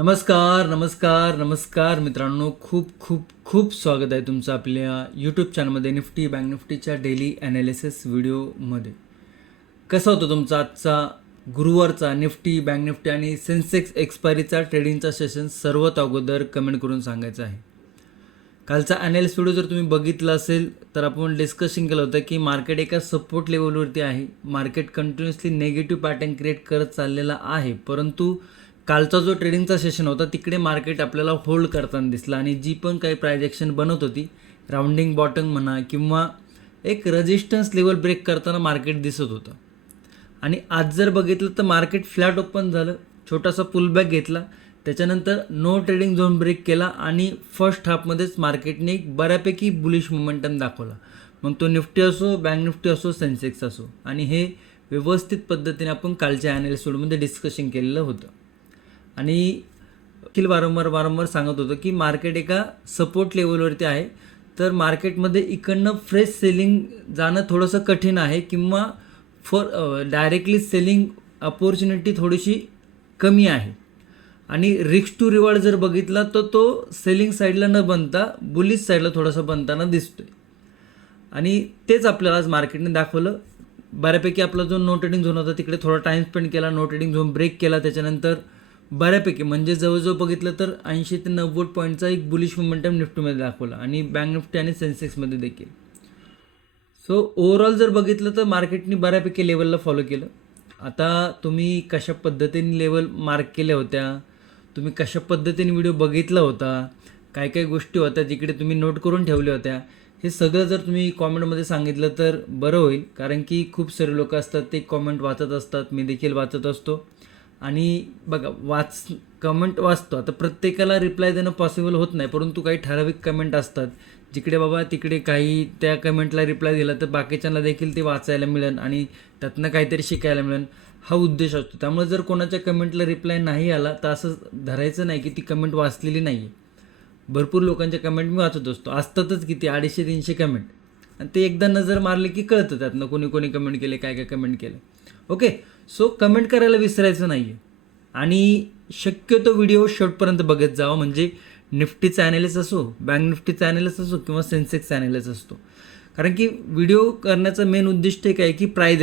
नमस्कार नमस्कार नमस्कार मित्रांनो, खूप खूप खूप स्वागत आहे तुमचं आपल्या यूट्यूब चॅनलमध्ये निफ्टी बँक निफ्टीच्या डेली ॲनालिसिस व्हिडिओमध्ये. कसा होता तुमचा आजचा गुरुवारचा निफ्टी बँक निफ्टी आणि सेन्सेक्स एक्सपायरीचा ट्रेडिंगचा सेशन? सर्वात अगोदर कमेंट करून सांगायचं आहे. कालचा ॲनालिसिस व्हिडिओ जर तुम्ही बघितला असेल तर आपण डिस्कशन केलं होतं की मार्केट एका सपोर्ट लेवलवरती आहे. Market continuously negative pattern create करत चाललेला आहे, परंतु कालचा जो ट्रेडिंगचा सेशन होता तिकडे मार्केट आपल्याला होल्ड करताना दिसला आणि जी पण काही प्रायजेक्शन बनत होती, राऊंडिंग बॉटम म्हणा किंवा एक रेजिस्टन्स लेवल ब्रेक करताना मार्केट दिसत होतं. आणि आज जर बघितलं तर मार्केट फ्लॅट ओपन झालं, छोटासा पुलबॅक घेतला, त्याच्यानंतर नो ट्रेडिंग झोन ब्रेक केला आणि फर्स्ट हाफमध्येच मार्केटने एक बऱ्यापैकी बुलिश मोमेंटम दाखवला. मग तो निफ्टी असो, बँक निफ्टी असो, सेन्सेक्स असो. आणि हे व्यवस्थित पद्धतीने आपण कालच्या ॲनालिसिस व्हिडिओमध्ये डिस्कशन केलेलं होतं. आणि अखिल वारंवार सांगत होतं की मार्केट एका सपोर्ट लेवलवरती आहे, तर मार्केटमध्ये इकडनं फ्रेश सेलिंग जाणं थोडंसं कठीण आहे किंवा डायरेक्टली सेलिंग अपॉर्च्युनिटी थोडीशी कमी आहे. आणि रिस्क टू रिवॉर्ड जर बघितला तर तो सेलिंग साईडला न बनता बुलिश साईडला थोडासा बनताना दिसतोय. आणि तेच आपल्याला आज मार्केटने दाखवलं. बऱ्यापैकी आपला जो नो ट्रेडिंग झोन होता तिकडे थोडा टाईम स्पेंड केला, नो ट्रेडिंग झोन ब्रेक केला, त्याच्यानंतर बऱ्यापैकी म्हणजे जवळजवळ बघितलं तर 80 ते 90 पॉईंटचा एक बुलिश मोमेंटम निफ्टीमध्ये दाखवला आणि बँक निफ्टी आणि सेन्सेक्समध्ये देखील. सो ओव्हरऑल जर बघितलं तर मार्केटनी बऱ्यापैकी लेवलला फॉलो केलं. आता तुम्ही कशा पद्धतीने लेवल मार्क केल्या होत्या, तुम्ही कशा पद्धतीने व्हिडिओ बघितला होता, काय काय गोष्टी होत्या जिकडे तुम्ही नोट करून ठेवल्या होत्या, हे सगळं जर तुम्ही कॉमेंटमध्ये सांगितलं तर बरं होईल. कारण की खूप सारे लोक असतात ते कॉमेंट वाचत असतात, मी देखील वाचत असतो. आणि बघा, कमेंट वाचतो. आता प्रत्येकाला रिप्लाय देणं पॉसिबल होत नाही, परंतु काही ठराविक कमेंट असतात जिकडे बाबा तिकडे काही त्या कमेंटला रिप्लाय दिला तर बाकीच्यांना देखील ते वाचायला मिळेल आणि त्यातनं काहीतरी शिकायला मिळेल, हा उद्देश असतो. त्यामुळे जर कोणाच्या कमेंटला रिप्लाय नाही आला तर असं धरायचं नाही की ती कमेंट वाचलेली नाही आहे. भरपूर लोकांच्या कमेंट मी वाचत असतो, असतातच किती 250-300 कमेंट, आणि ते एकदा नजर मारले की कळतं त्यातनं कोणी कोणी कमेंट केले, काय काय कमेंट केलं. ओके, सो कमेंट करायला विसरायचं नाही आहे. आणि शक्यतो व्हिडिओ शेवटपर्यंत बघत जावा, म्हणजे निफ्टीचा ॲनालिसिस असो, बँक निफ्टीचा ॲनालिसिस असो किंवा सेन्सेक्सचा ॲनालिसिस असतो. कारण की व्हिडिओ करण्याचा मेन उद्दिष्ट एक आहे की प्राईज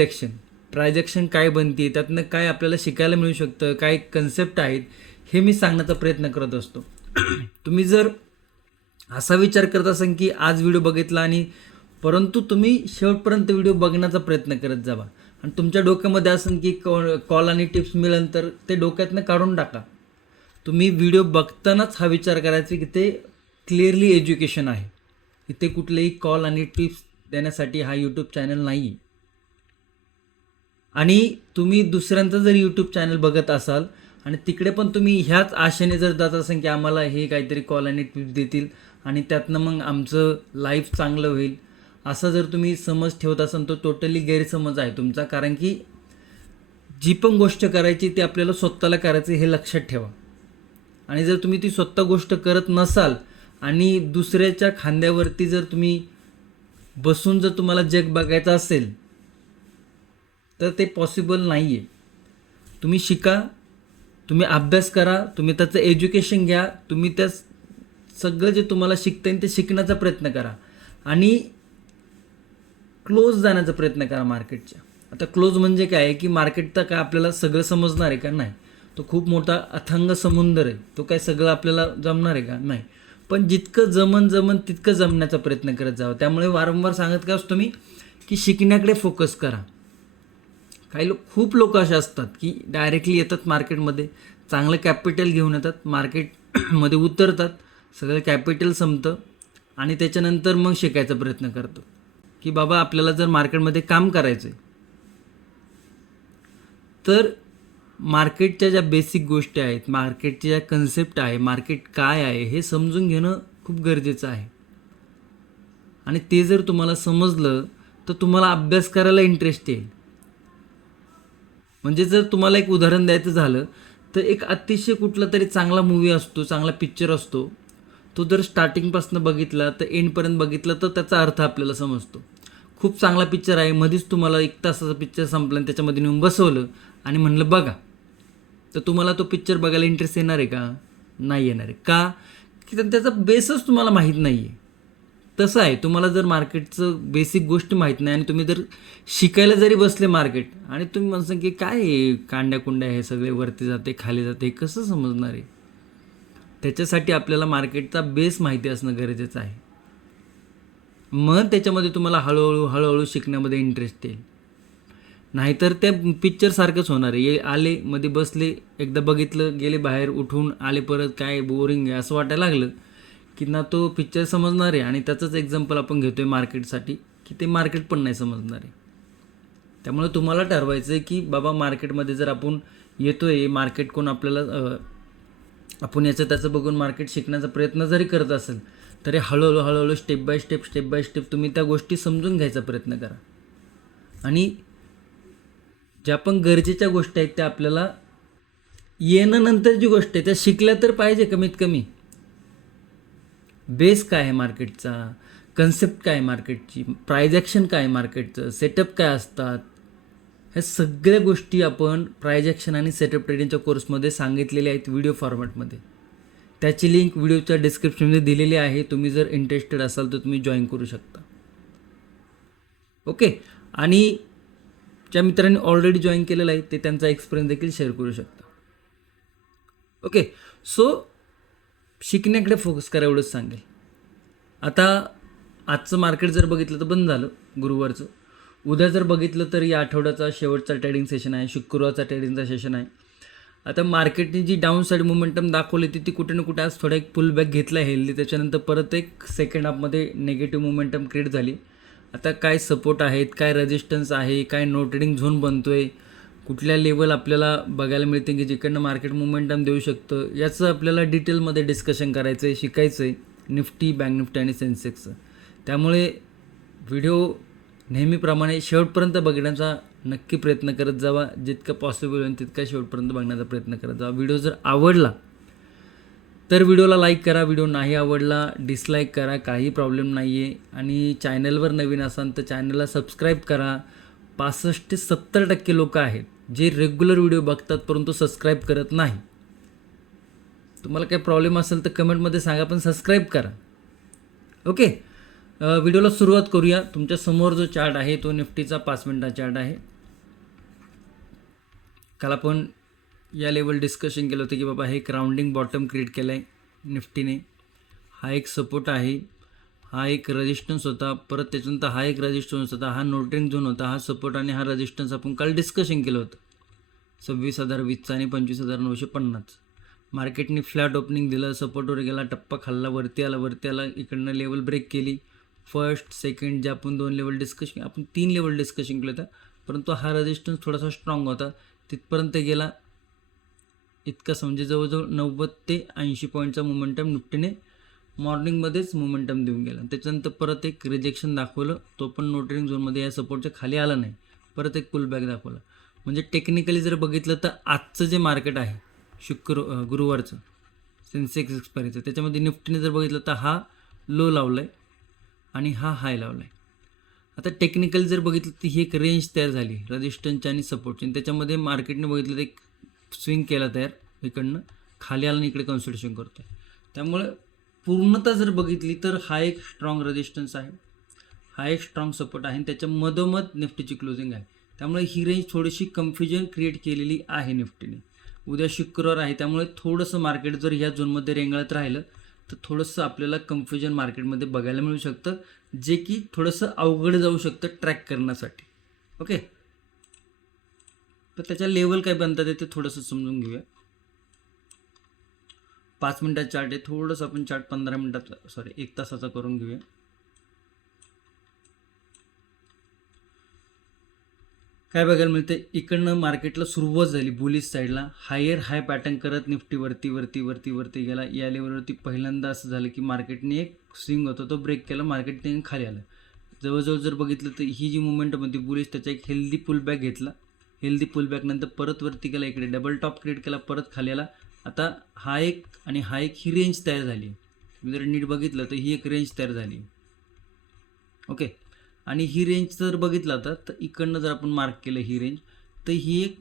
ॲक्शन काय बनते, त्यातनं काय आपल्याला शिकायला मिळू शकतं, काय कन्सेप्ट आहेत, हे मी सांगण्याचा प्रयत्न करत असतो. तुम्ही जर असा विचार करत असाल की आज व्हिडिओ बघितला आणि परंतु तुम्ही शेवटपर्यंत व्हिडिओ बघण्याचा प्रयत्न करत जावा आणि तुमच्या डोक्यामध्ये असेल की कॉल आणि टिप्स मिळेल तर ते डोक्यातनं काढून टाका. तुम्ही व्हिडिओ बघतानाच हा विचार करायचा की ते क्लिअरली एज्युकेशन आहे, इथे कुठलेही कॉल आणि टिप्स देण्यासाठी हा यूट्यूब चॅनल नाही. आणि तुम्ही दुसऱ्यांचं जर यूट्यूब चॅनल बघत असाल आणि तिकडे पण तुम्ही ह्याच आशेने जर जात असाल की आम्हाला हे काहीतरी कॉल आणि टिप्स देतील आणि त्यातनं मग आमचं लाईफ चांगलं होईल, असं जर तुम्ही समज ठेवत असाल तर टोटली गैरसमज आहे तुमचा. कारण की जी पण गोष्ट करायची ती आपल्याला स्वतःला करायची हे लक्षात ठेवा. आणि जर तुम्ही ती स्वतः गोष्ट करत नसाल आणि दुसऱ्याच्या खांद्यावरती जर तुम्ही बसून जर तुम्हाला जग बघायचं असेल तर ते पॉसिबल नाही आहे. तुम्ही शिका, तुम्ही अभ्यास करा, तुम्ही त्याचं एज्युकेशन घ्या, तुम्ही त्या सगळं जे तुम्हाला शिकता येईल ते शिकण्याचा प्रयत्न करा आणि क्लोज जाण्याचा प्रयत्न करा मार्केटच्या. आता क्लोज म्हणजे काय आहे की मार्केट तर काय आपल्याला सगळं समजणार आहे का? नाही. तो खूप मोठा अथांग समुद्र आहे, तो काय सगळं आपल्याला जमणार आहे का? नाही. पण जितकं जमन तितकं जमण्याचा प्रयत्न करत जावं. त्यामुळे वारंवार सांगत काय असतो मी की शिकण्याकडे फोकस करा. खूप लोक असे असतात की डायरेक्टली येतात मार्केटमध्ये, चांगलं कॅपिटल घेऊन येतात, मार्केटमध्ये उतरतात, सगळं कॅपिटल संपतं आणि त्याच्यानंतर मग शिकायचा प्रयत्न करतो की बाबा आपल्याला जर मार्केटमध्ये काम करायचं आहे तर मार्केटच्या ज्या बेसिक गोष्टी आहेत, मार्केटच्या ज्या कन्सेप्ट आहे, मार्केट काय आहे हे समजून घेणं खूप गरजेचं आहे. आणि ते जर तुम्हाला समजलं तर तुम्हाला अभ्यास करायला इंटरेस्ट येईल. म्हणजे जर तुम्हाला एक उदाहरण द्यायचं झालं तर एक अतिशय कुठला तरी चांगला मूवी असतो, चांगला पिक्चर असतो, तो जर स्टार्टिंगपासून बघितला तर एंडपर्यंत बघितला तर त्याचा अर्थ आपल्याला समजतो. खूप चांगला पिक्चर आहे, मध्येच तुम्हाला 1 तासाचा पिक्चर संपला आणि त्याच्यामध्ये नेऊन बसवलं आणि म्हणलं बघा, तर तुम्हाला तो पिक्चर बघायला इंटरेस्ट येणार आहे का? नाही येणार आहे. का की त्याचा बेसच तुम्हाला माहीत नाही आहे. तसं आहे, तुम्हाला जर मार्केटचं बेसिक गोष्टी माहीत नाही आणि तुम्ही जर शिकायला जरी बसले मार्केट आणि तुम्ही म्हणता की काय आहे, कांड्या कुंड्या हे सगळे वरती जाते खाली जाते, हे कसं समजणार आहे? त्याच्यासाठी आपल्याला मार्केटचा बेस माहिती असणं गरजेचं आहे. मग त्याच्यामध्ये तुम्हाला हळूहळू शिकण्यामध्ये इंटरेस्ट येईल. नाहीतर त्या पिक्चरसारखंच होणार आहे. आले मध्ये बसले, एकदा बघितलं, गेले बाहेर, उठून आले परत, काय बोरिंग आहे असं वाटायला लागलं की ना तो पिक्चर समजणार आहे. आणि त्याचंच एक्झाम्पल आपण घेतो आहे मार्केटसाठी, की ते मार्केट पण नाही समजणार आहे. त्यामुळे तुम्हाला ठरवायचं आहे की बाबा मार्केटमध्ये जर आपण येतो आहे, मार्केट कोण आपल्याला आपण याचं त्याचं बघून मार्केट शिकण्याचा प्रयत्न जरी करत असेल तरी हळूहळू स्टेप बाय स्टेप तुम्ही त्या गोष्टी समजून घ्यायचा प्रयत्न करा. आणि ज्या पण गरजेच्या गोष्टी आहेत त्या आपल्याला येणं नंतरची गोष्ट आहे, त्या शिकल्या तर पाहिजे कमीत कमी. बेस काय आहे मार्केटचा, कन्सेप्ट काय आहे मार्केटची, प्राइज ॲक्शन काय आहे मार्केटचं, सेटअप काय असतात, ह्या सगळ्या गोष्टी आपण प्राइज ॲक्शन आणि सेटअप ट्रेडिंगच्या कोर्समध्ये सांगितलेल्या आहेत व्हिडिओ फॉर्मॅटमध्ये. त्याची लिंक व्हिडिओच्या डिस्क्रिप्शनमध्ये दिलेली आहे. तुम्ही जर इंटरेस्टेड असाल तर तुम्ही जॉईन करू शकता. ओके. आणि ज्या मित्रांनी ऑलरेडी जॉईन केलेलं आहे ते त्यांचा एक्सपिरियन्स देखील शेअर करू शकता. ओके. सो शिकण्याकडे फोकस करा एवढंच सांगेल. आता आजचं मार्केट जर बघितलं तर बंद झालं गुरुवारचं. उद्या जर बघितलं तर या आठवड्याचा शेवटचा ट्रेडिंग सेशन आहे, शुक्रवारचा ट्रेडिंगचा सेशन आहे. आता मार्केटने जी डाऊन साईड मोमेंटम दाखवली ती कुठे ना कुठे आज थोडा एक पुल बॅक घेतला हेल्दी, त्याच्यानंतर परत एक सेकंड हाफमध्ये निगेटिव्ह मोमेंटम क्रिएट झाली. आता काय सपोर्ट आहेत, काय रेजिस्टन्स आहे, काय नो ट्रेडिंग झोन बनतो आहे, कुठल्या लेवल आपल्याला बघायला मिळते की जिकडनं मार्केट मोमेंटम देऊ शकतं, याचं आपल्याला डिटेलमध्ये डिस्कशन करायचं आहे, शिकायचं आहे निफ्टी, बँक निफ्टी आणि सेन्सेक्सचं. त्यामुळे व्हिडिओ नेहमीप्रमाणे शेवटपर्यंत बघण्याचा नक्की प्रयत्न करत जावा. जितकं पॉसिबल होईल तितका शेवटपर्यंत बघण्याचा प्रयत्न करत जावा. व्हिडिओ जर आवडला तर व्हिडिओला लाईक करा, व्हिडिओ नाही आवडला डिसलाईक करा, काही प्रॉब्लेम नाही आहे. आणि चॅनलवर नवीन असाल तर चॅनलला सबस्क्राईब करा. 65 ते 70% लोक आहेत जे रेग्युलर व्हिडिओ बघतात परंतु सबस्क्राईब करत नाही. तुम्हाला काही प्रॉब्लेम असेल तर कमेंटमध्ये सांगा, पण सबस्क्राईब करा. ओके. व्हिडिओला सुरुवात करूया. तुमच्या समोर जो चार्ट आहे तो निफ्टीचा 5 मिनिटा चार्ट आहे. काल आपण या लेवल डिस्कशन केलं होतं की बाबा हे एक राउंडिंग बॉटम क्रिएट केलं आहे निफ्टीने. हा एक सपोर्ट आहे, हा एक रेजिस्टन्स होता, परत त्याच्यानंतर हा एक रेजिस्टन्स होता, हा नो ट्रेडिंग झोन होता, हा सपोर्ट आणि हा रेजिस्टन्स आपण काल डिस्कशन केलं होतं. 26,020 आणि 25,950. मार्केटने फ्लॅट ओपनिंग दिलं, सपोर्टवर गेला, टप्पा खाल्ला, वरती आला, इकडनं लेवल ब्रेक केली. फर्स्ट सेकंड जे आपण 2 लेवल डिस्कशन, आपण 3 लेवल डिस्कशन केलं होतं, परंतु हा रेजिस्टन्स थोडासा स्ट्रॉंग होता, तिथपर्यंत गेला. इतका म्हणजे जवळजवळ 90 ते 80 पॉईंटचा मोमेंटम निफ्टीने मॉर्निंगमध्येच मोमेंटम देऊन गेला. त्याच्यानंतर परत एक रिजेक्शन दाखवलं, तो पण नो ट्रेडिंग झोनमध्ये या सपोर्टच्या खाली आला नाही, परत एक पुलबॅक दाखवला. म्हणजे टेक्निकली जर बघितलं तर आजचं जे मार्केट आहे गुरुवारचं सेन्सेक्स एक्सपायरीचं, त्याच्यामध्ये निफ्टीने जर बघितलं तर हा लो लावला आहे आणि हा हाय लावला आहे. आता टेक्निकल जर बघितलं तर ही एक रेंज तयार झाली रेजिस्टन्सची आणि सपोर्टची, आणि त्याच्यामध्ये मार्केटने बघितलं तर एक स्विंग केला तयार, इकडनं खाली आला आणि इकडे कन्सल्टेशन करतो आहे. त्यामुळे पूर्णतः जर बघितली तर हा एक स्ट्रॉंग रेजिस्टन्स आहे, हा एक स्ट्रॉंग सपोर्ट आहे आणि त्याच्या मधोमध निफ्टीची क्लोजिंग आहे. त्यामुळे ही रेंज थोडीशी कन्फ्युजन क्रिएट केलेली आहे निफ्टीने. उद्या शुक्रवार आहे त्यामुळे थोडंसं मार्केट जर ह्या झोनमध्ये रेंगाळत राहिलं तर थोडंसं आपल्याला कन्फ्युजन मार्केटमध्ये बघायला मिळू शकतं, जे की थोडंसं अवघड जाऊ शकतं ट्रॅक करण्यासाठी. ओके. तर त्याच्या लेवल काय बनतात ते थोडंसं समजून घेऊया. 5 मिनिटात चार्ट आहे, थोडंसं आपण चार्ट 15 मिनिटात 1 तासाचा करून घेऊया. काय बघायला मिळतं, इकडनं मार्केटला सुरुवात झाली बुलिश साईडला, हायर हाय पॅटर्न करत निफ्टी वरती गेला. या लेवलवरती पहिल्यांदा असं झालं की मार्केटने एक स्विंग होता तो ब्रेक केला, मार्केटने खाली आलं. जवळजवळ जर बघितलं तर ही जी मुवमेंटम होती बुलिश, त्याचा एक हेल्दी पुलबॅक घेतला, हेल्दी पुलबॅक नंतर परत वरती गेला, इकडे डबल टॉप क्रिएट केला, परत खाली आला. आता हा एक आणि हा एक ही रेंज तयार झाली. तुम्ही जर नीट बघितलं तर ही एक रेंज तयार झाली. ओके. आणि ही रेंज जर बघितलं आता तर इकडनं जर आपण मार्क केलं ही रेंज, तर ही एक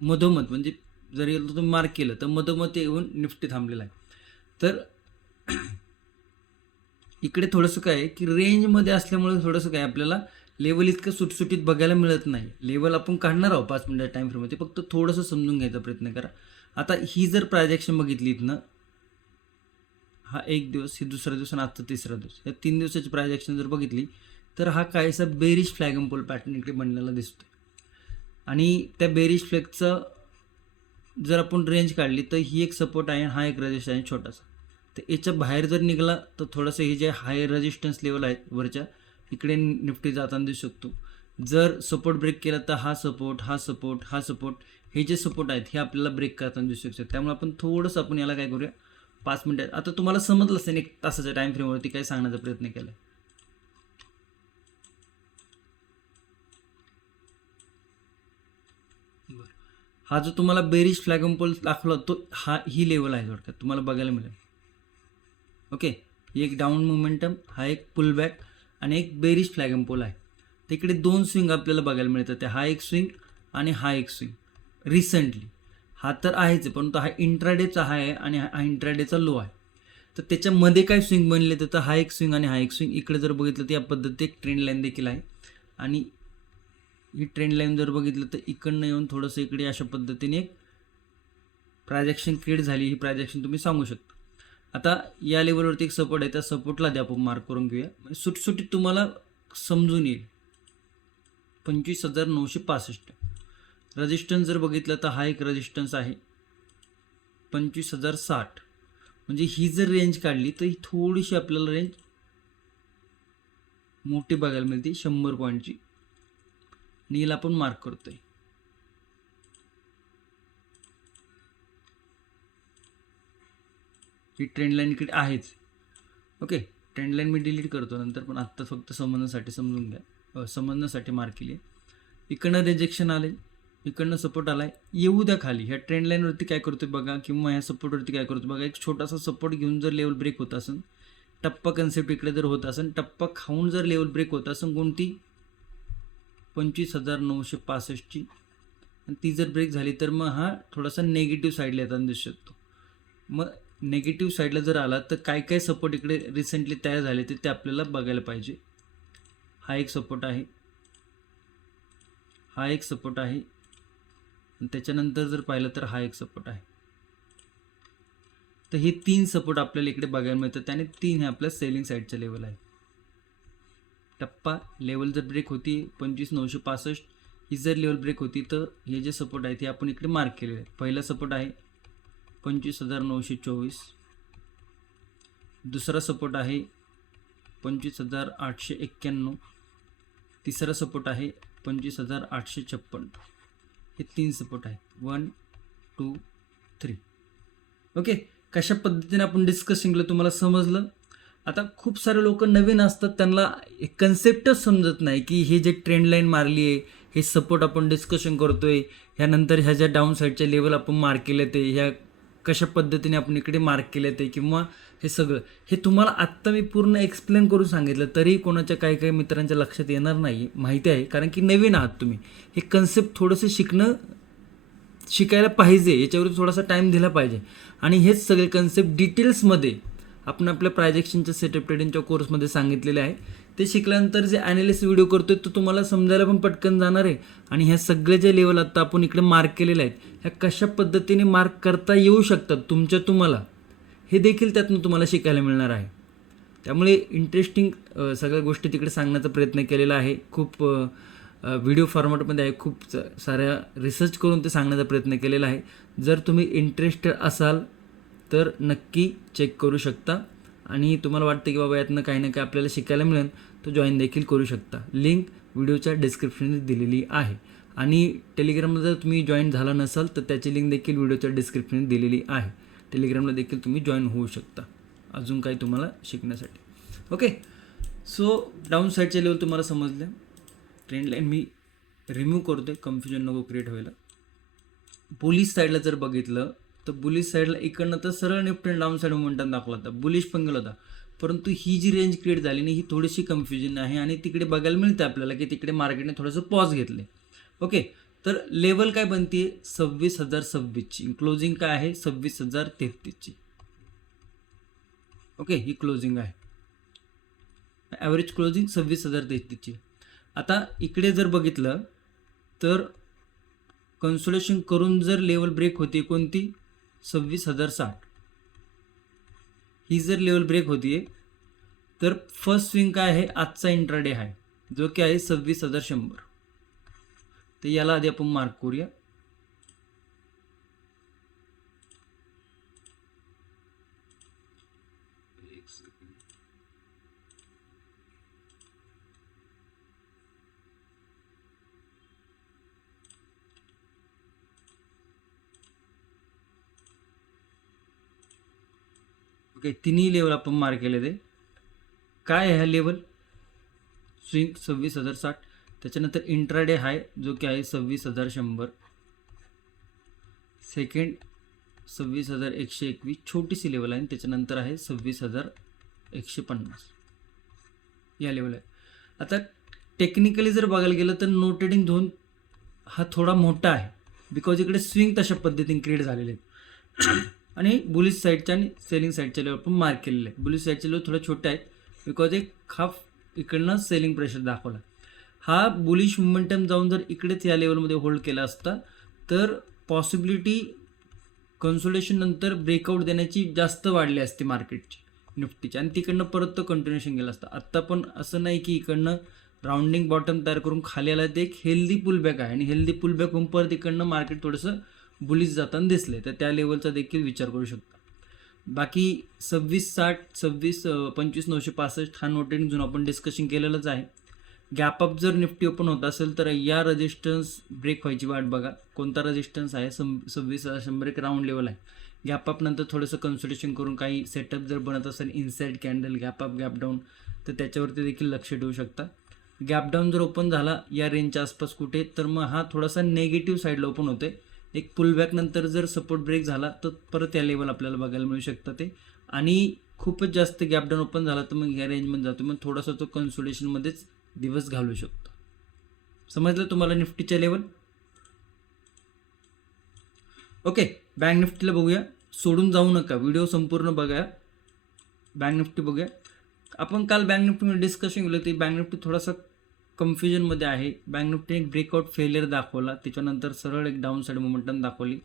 मधोमध म्हणजे जर याला तुम्ही मार्क केलं तर मधोमध ते येऊन निफ्टी थांबलेला आहे. तर इकडे थोडंसं काय आहे की रेंजमध्ये असल्यामुळे थोडंसं काय आपल्याला लेवल इतकं सुटसुटीत बघायला मिळत नाही. लेवल आपण काढणार आहोत 5 मिनिट टाईम फ्रेममध्ये, फक्त थोडंसं समजून घ्यायचा प्रयत्न करा. आता ही जर प्रायजेक्शन बघितली इथनं, हा एक दिवस, ही दुसरा दिवस आणि आजचा तिसरा दिवस, या 3 दिवसाची प्रायजेक्शन जर बघितली तर हा काहीसा bearish flag and pole pattern इकडे बनलेला दिसतोय. आणि त्या बेरिश फ्लॅगचं जर आपण रेंज काढली तर ही एक सपोर्ट आहे, हा एक रेजिस्टन्स आहे छोटासा. तर याच्या बाहेर जर निघाला तर थोडंसं हे जे हाय रेजिस्टन्स लेवल आहेत वरच्या, इकडे निफ्टी जाताना दिसू शकतो. जर सपोर्ट ब्रेक केला तर हा सपोर्ट, हा सपोर्ट, हा सपोर्ट, हे जे सपोर्ट आहेत हे आपल्याला ब्रेक करताना दिसू शकतात. त्यामुळे आपण थोडंसं आपण याला काय करूया, 5 मिनिटात, आता तुम्हाला समजलं असेल 1 तासाच्या टाईम फ्रेमवरती काय सांगण्याचा प्रयत्न केला. हा जो तुम्हाला बेरिश फ्लॅग अँड पोल दाखवला तो ही लेवल आहे थोडक्यात तुम्हाला बघायला मिळेल. ओके, ही एक डाऊन मोमेंटम, हा एक पुलबॅक आणि एक बेरिश फ्लॅग अँड पोल आहे. तर इकडे 2 स्विंग आपल्याला बघायला मिळतात. हा एक स्विंग आणि हा एक स्विंग रिसेंटली. हा तर आहेच, परंतु हा इंट्राडेचा हाय आहे आणि हा इंट्राडेचा लो आहे. तर त्याच्यामध्ये काय स्विंग बनले तर हा एक स्विंग आणि हा एक स्विंग. इकडे जर बघितलं तर या पद्धती एक ट्रेंड लाईन देखील आहे. आणि ही ट्रेंड लाईन जर बघितलं तर इकडनं येऊन थोडंसं इकडे अशा पद्धतीने एक प्रायजेक्शन क्रिएट झाली. ही प्रायजेक्शन तुम्ही सांगू शकता. आता या लेवलवरती एक सपोर्ट आहे, त्या सपोर्टला द्या आपण मार्क करून घेऊया, म्हणजे सुटसुटीत तुम्हाला समजून येईल. 25,965. रेजिस्टन्स जर बघितलं तर हा एक रेजिस्टन्स आहे 25,060. म्हणजे ही जर रेंज काढली तर ही थोडीशी आपल्याला रेंज मोठी बघायला मिळते 100 पॉईंटची. आणि हिला आपण मार्क करतोय. ही ट्रेंड लाईन इकडे आहेच. ओके, ट्रेंड लाईन मी डिलीट करतो नंतर, पण आत्ता फक्त समजण्यासाठी समजून घ्या, समजण्यासाठी मार्क केली आहे. इकडनं रिजेक्शन आले, इकडनं सपोर्ट आलाय, येऊ द्या खाली. ह्या ट्रेंड लाईनवरती काय करतोय बघा, किंवा ह्या सपोर्टवरती काय करतो बघा. एक छोटासा सपोर्ट घेऊन जर लेवल ब्रेक होत असेल, टप्पा कन्सेप्ट इकडे जर होत असेल, टप्पा खाऊन जर लेवल ब्रेक होत असेल कोणती 25,965ची, आणि ती जर ब्रेक झाली तर मग हा थोडासा नेगेटिव्ह साईडला येताना दिसू शकतो. मग नेगेटिव्ह साईडला जर आला तर काय काय सपोर्ट इकडे रिसेंटली तयार झाले ते आपल्याला बघायला पाहिजे. हा एक सपोर्ट आहे, हा एक सपोर्ट आहे, आणि त्याच्यानंतर जर पाहिलं तर हा एक सपोर्ट आहे. तर हे 3 सपोर्ट आपल्याला इकडे बघायला मिळतात आणि 3 हे आपल्या सेलिंग साईडच्या लेवल आहे. टप्पा लेवल जर ब्रेक होती 25,965, ही जर लेवल ब्रेक होती तर हे जे सपोर्ट आहेत हे आपण इकडे मार्क केलेले आहेत. पहिला सपोर्ट आहे 25,924, दुसरा सपोर्ट आहे 25,891, तिसरा सपोर्ट आहे 25,856. हे 3 सपोर्ट आहे, 1 2 3. ओके, कशा पद्धतीने आपण डिस्कसिंग केलं तुम्हाला समजलं. आता खूप सारे लोक नवीन असतात, त्यांना कन्सेप्टच समजत नाही की हे जे ट्रेंड लाईन मारली आहे, हे सपोर्ट आपण डिस्कशन करतोय, ह्यानंतर ह्या ज्या डाऊन साईडच्या लेवल आपण मार्क केले ते ह्या कशा पद्धतीने आपण इकडे मार्क केले ते, किंवा हे सगळं हे तुम्हाला आत्ता मी पूर्ण एक्सप्लेन करून सांगितलं तरी कोणाच्या काही काही मित्रांच्या लक्षात येणार नाही, माहिती आहे, कारण की नवीन आहात तुम्ही. हे कन्सेप्ट थोडंसं शिकायला पाहिजे, याच्यावर थोडासा टाईम दिला पाहिजे. आणि हेच सगळे कन्सेप्ट डिटेल्समध्ये आपण आपल्या प्रायजेक्शनच्या सेटअप ट्रेडिंगच्या कोर्समध्ये सांगितलेले आहे. ते शिकल्यानंतर जे ॲनालिसिस व्हिडिओ करतोय तो तुम्हाला समजायला पण पटकन जाणार आहे. आणि ह्या सगळे जे लेवल आता आपण इकडे मार्क केलेले आहेत, ह्या कशा पद्धतीने मार्क करता येऊ शकतात तुम्हाला, हे देखील त्यातून तुम्हाला शिकायला मिळणार आहे. त्यामुळे इंटरेस्टिंग सगळ्या गोष्टी तिकडे सांगण्याचा प्रयत्न केलेला आहे. खूप व्हिडिओ फॉर्मॅटमध्ये आहे, खूप साऱ्या रिसर्च करून ते सांगण्याचा प्रयत्न केलेला आहे. जर तुम्ही इंटरेस्टेड असाल तर नक्की चेक करू शकता. आणि तुम्हाला वाटतं की बाबा यातनं काही ना काही आपल्याला शिकायला मिळेल तर जॉईन देखील करू शकता. लिंक व्हिडिओच्या डिस्क्रिप्शनमध्ये दिलेली आहे. आणि टेलिग्रामला जर तुम्ही जॉईन झाला नसाल तर त्याची लिंक देखील व्हिडिओच्या डिस्क्रिप्शनमध्ये दिलेली आहे. टेलिग्रामला देखील तुम्ही जॉईन होऊ शकता अजून काही तुम्हाला शिकण्यासाठी. ओके, सो डाऊन साईडचे लेवल तुम्हाला समजल्या. ट्रेंड लाईन मी रिमूव्ह करतो आहे, कन्फ्युजन नको क्रिएट व्हायला. बुलिश साईडला जर बघितलं तर बुलिश साईडला इकडनं तर सरळ निफ्टी डाऊन साईड मोमेंटम दाखवला होता, बुलिश पण गेला होता. परंतु ही जी रेंज क्रिएट झाली नाही, ही थोडीशी कन्फ्युजन आहे. आणि तिकडे बघायला मिळते आपल्याला की तिकडे मार्केटने थोडंसं पॉज घेतले. ओके, तर लेवल काय बनते 26,026ची, क्लोजिंग काय आहे 26,033ची. ओके, ही क्लोजिंग आहे, ॲव्हरेज क्लोजिंग 26,033ची. आता इकडे जर बघितलं तर कन्सोलेशन करून जर लेवल ब्रेक होते कोणती 26,060, ही जर लेवल ब्रेक होतीये तर फर्स्ट स्विंग काय आहे आजचा इंट्राडे आहे जो की आहे 26,100. तर याला आधी आपण मार्क करूया. ओके, तिन्ही लेवल आपण मार्क केले. ते काय आहे हा लेवल स्विंग 26,060, त्याच्यानंतर इंट्राडे हाय जो की आहे 26,100, सेकंड 26,121 छोटीशी लेवल आहे, त्याच्यानंतर आहे 26,150 या लेवल आहे. आता टेक्निकली जर बघायला गेलं तर नो ट्रेडिंग झोन हा थोडा मोठा आहे, बिकॉज इकडे स्विंग तशा पद्धतीने क्रिएट झालेले आहेत आणि बुलिश साईडच्या आणि सेलिंग साईडच्या लेवल पण मार्क केलेले आहेत. बुलिश साईडचे लेवल थोडे छोटे आहेत बिकॉज एक हाफ इकडनं सेलिंग प्रेशर दाखवला. हा बुलिश मोमेंटम जाऊन जर इकडेच या लेवलमध्ये होल्ड केला असता तर पॉसिबिलिटी कन्सोलेशन नंतर ब्रेकआउट देण्याची जास्त वाढली असते मार्केटची निफ्टीची, आणि तिकडनं परत तो कंटिन्युएशन गेला असता. आत्ता पण असं नाही की इकडनं राउंडिंग बॉटम तयार करून खाली आला, ते एक हेल्दी पुलबॅक आहे आणि हेल्दी पुलबॅक होऊन परत इकडनं मार्केट थोडंसं बुलिश जाताना दिसले तर त्या लेवलचा देखील विचार करू शकता. बाकी 2660 25,965 हा नो ट्रेडिंग झोन आपण डिस्कशन केलेलंच आहे. गॅपअप जर निफ्टी ओपन होत असेल तर या रेजिस्टन्स ब्रेक व्हायची वाट बघा. कोणता रेजिस्टन्स आहे 26,100 एक राऊंड लेवल आहे. गॅपअप नंतर थोडंसं कन्सल्टेशन करून काही सेटअप जर बनत असेल inside candle gap up gap down तर त्याच्यावरती देखील लक्ष ठेवू शकता. गॅप डाऊन जर ओपन झाला या रेंजच्या आसपास कुठे तर मग हा थोडासा नेगेटिव्ह साईडला ओपन होते. एक पुलबॅक नंतर जर सपोर्ट ब्रेक झाला तर परत या लेवल आपल्याला बघायला मिळू शकतं ते, आणि खूपच जास्त गॅप डाऊन ओपन झाला तर मग या रेंजमध्ये जातो, मग थोडासा तो कन्सोलेशनमध्येच दिवस घालवू शकतो. समजलं तुम्हाला निफ्टीच्या लेवल? ओके, बँक निफ्टीला बघूया, सोडून जाऊ नका, व्हिडिओ संपूर्ण बघा. बँक निफ्टी बघूया. आपण काल बँक निफ्टीमध्ये डिस्कशन केलं ते बँक निफ्टी थोडासा कन्फ्युजनमध्ये आहे. बँक निफ्टीने एक ब्रेकआउट फेलियर दाखवला, त्याच्यानंतर सरळ एक डाऊन साईड मोमेंटम दाखवली.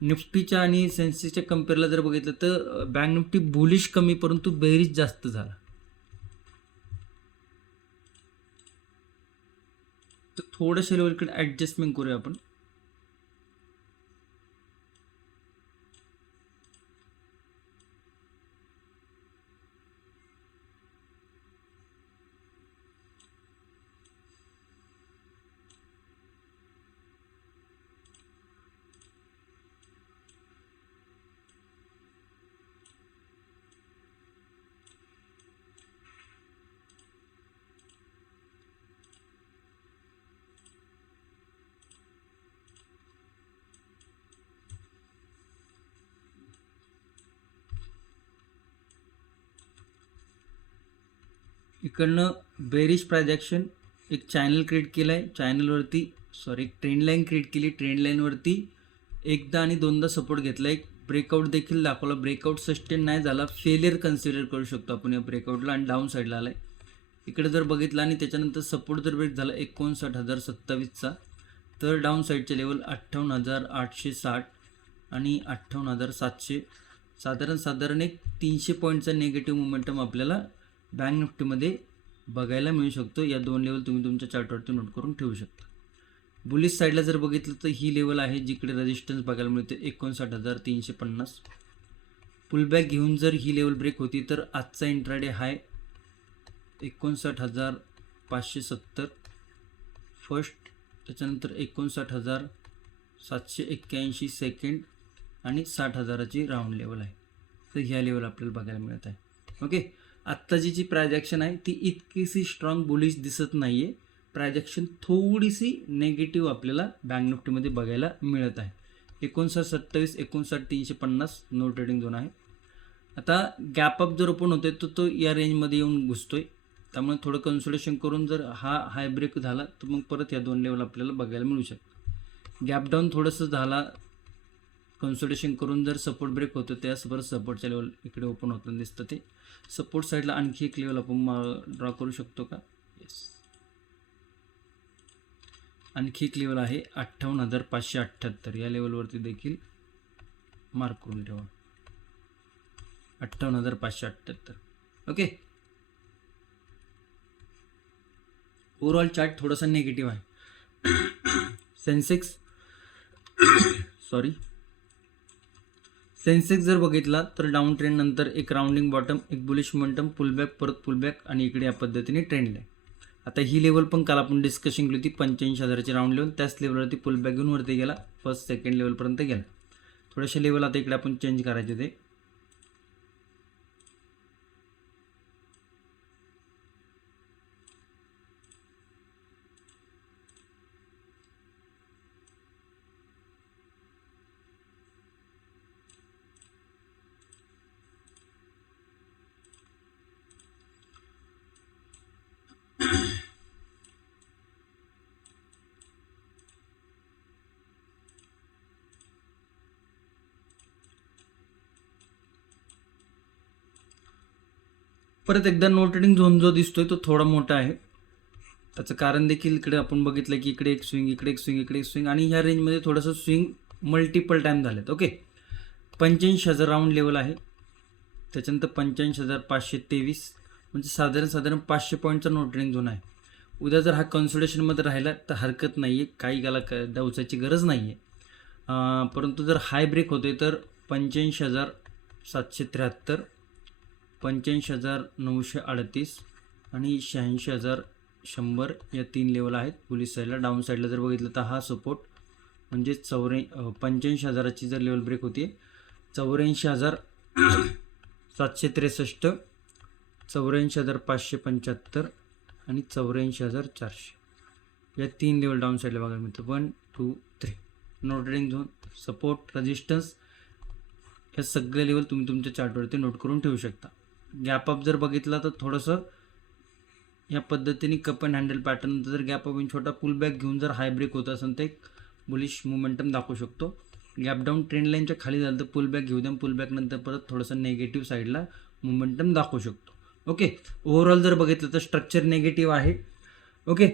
निफ्टीच्या आणि सेन्सेक्सच्या कम्पेअरला जर बघितलं तर बँक निफ्टी बुलिश कमी परंतु बेरिश जास्त झाला. तर थोडंसं लेवलकडे ॲडजस्टमेंट करूया आपण. इकडनं बेरिश प्राइस ॲक्शन एक चॅनल क्रिएट केलं आहे, चॅनलवरती एक ट्रेंड लाईन क्रिएट केली, ट्रेंड लाईनवरती एकदा आणि दोनदा सपोर्ट घेतला, एक ब्रेकआउट देखील दाखवला. ब्रेकआउट सस्टेन नाही झाला, फेलियर कन्सिडर करू शकतो आपण या ब्रेकआउटला, आणि डाऊन साईडला आला आहे. इकडे जर बघितलं आणि त्याच्यानंतर सपोर्ट जर ब्रेक झाला 59,027चा तर डाऊन साईडचे लेवल 58,860 आणि 58,700, साधारण एक 300 पॉईंटचा नेगेटिव्ह मोमेंटम आपल्याला बँक निफ्टीमध्ये बघायला मिळू शकतो. या दोन लेवल तुम्ही तुमच्या चार्टवरती नोट करून ठेवू शकता. बुलिश साईडला जर बघितलं तर ही लेवल आहे जिकडे रेजिस्टन्स बघायला मिळते 59,350. पुलबॅक घेऊन जर ही लेवल ब्रेक होती तर आजचा इंट्राडे हाय 59,570 फर्स्ट, त्याच्यानंतर 59,781 सेकंड आणि 60,000ची राऊंड लेवल आहे. तर ह्या लेवल आपल्याला बघायला मिळत आहे. ओके, आत्ताची जी प्राइस ॲक्शन आहे ती इतकीशी स्ट्रॉंग बुलिश दिसत नाही आहे. प्राइस ॲक्शन थोडीशी नेगेटिव्ह आपल्याला बँक निफ्टीमध्ये बघायला मिळत आहे. 59,27 59,350 नो ट्रेडिंग झोन आहे. आता गॅपअप जर ओपन होतोय तर तो या रेंजमध्ये येऊन घुसतोय, त्यामुळे थोडं कन्सोलेशन करून जर हा हाय ब्रेक झाला तर मग परत या दोन लेवल आपल्याला बघायला मिळू शकतं. गॅप डाऊन थोडंसं झाला, कन्सोलिडेशन करून जर सपोर्ट ब्रेक होतं त्याचबरोबर सपोर्टच्या लेवल इकडे ओपन होताना दिसतं. ते सपोर्ट साईडला आणखी एक लेवल आपण ड्रॉ करू शकतो का? येस, आणखी एक लेवल आहे 58,578. या लेवलवरती देखील मार्क करून ठेवा, 58,578. ओके. ओव्हरऑल चार्ट थोडासा निगेटिव्ह आहे. सेन्सेक्स जर बघितला तर डाऊन ट्रेंड नंतर एक राउंडिंग बॉटम, एक बुलिश मोमेंटम, पुलबॅक, परत पुलबॅक आणि इकडे या पद्धतीने ट्रेंड आहे. आता ही लेवल पण काल आपण डिस्कशन केली होती 85,000ची राऊंड लेवल. त्याच लेवलवरती पुलबॅक घेऊन वरती गेला, फर्स्ट सेकंड लेवलपर्यंत गेला. थोडेसे लेवल आता इकडे आपण चेंज करायचे ते. परत एकदा नो ट्रेडिंग झोन जो दिसतोय तो थोडा मोठा आहे. त्याचं कारण देखील इकडे आपण बघितलं की इकडे एक स्विंग, इकडे एक स्विंग, इकडे एक स्विंग आणि ह्या रेंजमध्ये थोडंसं स्विंग मल्टिपल टाईम झालेत. ओके. 85,000 राऊंड लेवल आहे, त्याच्यानंतर 85,523 म्हणजे साधारण 500 पॉईंटचा नो ट्रेडिंग झोन आहे. उद्या जर हा कन्सोलिडेशनमध्ये राहिला तर हरकत नाही आहे, काही याला डावसायची गरज नाही आहे. परंतु जर हाय ब्रेक होतोय तर 85,773, 85,938 आणि 86,100 या 3 लेवल आहेत पोलीस साईडला. डाऊन साईडला जर बघितलं तर हा सपोर्ट म्हणजे 85,000ची जर लेवल ब्रेक होती 84,763, 84,575 आणि 84,400 या 3 लेवल डाऊन साईडला बघा मित्र. 1 2 3 no trading zone, support, resistance या सगळे लेवल तुम्ही तुमच्या चार्टवरती नोट करून ठेवू शकता. गॅप अप जर बघितला तर थोडंसं या पद्धतीने कप अँड हँडल पॅटर्न, जर गॅप अप छोटा पुलबॅक घेऊन जर हाय ब्रेक होत असेल तर एक बुलिश मोमेंटम दाखवू शकतो. गॅप डाऊन ट्रेंड लाईनच्या खाली झालं तर पुलबॅक घेऊ द्या, पुलबॅक नंतर परत थोडंसं नेगेटिव्ह साईडला मोमेंटम दाखवू शकतो. ओके. ओव्हरऑल जर बघितलं तर स्ट्रक्चर नेगेटिव्ह आहे. ओके.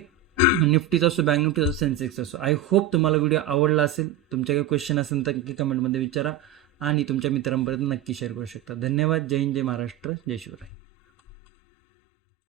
निफ्टीचा असो, बँक निफ्टी असो, सेन्सेक्स असो. आय होप तुम्हाला व्हिडिओ आवडला असेल. तुमच्या काही क्वेश्चन असेल तर नक्की कमेंटमध्ये विचारा आणि तुमच्या मित्रांपर्यंत नक्की शेअर करू शकता. धन्यवाद. जय हिंद, जय महाराष्ट्र, जय शिवराय.